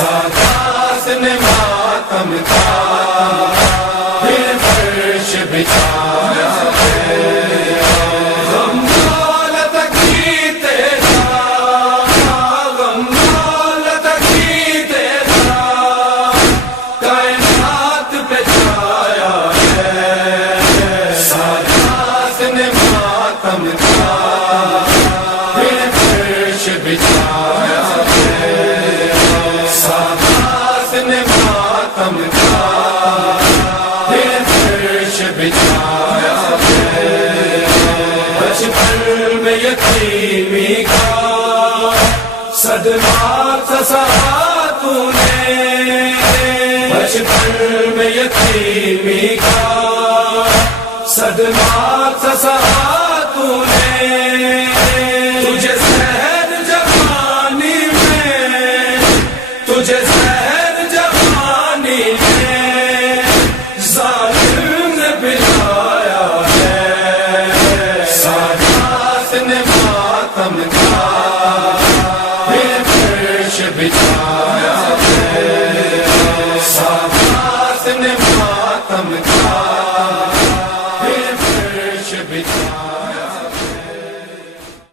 سادات نے ماتم کا پھر فرش بچھایا ہے، غم دولت کی تیرا، غم دولت کی تیرا کائنات پہ چھایا ہے، سادات نے ماتم کا پھر فرش بچھایا ہے، سادات نے ماتم کا پھر فرش بچھایا ہے، بچپن میں یتیمی کا صدمہ سہا تو نے، بچپن میں یتیمی کا صدمہ سہا تو نے، تجھے زہر جوانی میں، تجھے زہر جوانی میں ظالم نے پلایا ہے، سادات نے ماتم کا پھر فرش بچھایا ہے، سادات نے ماتم کا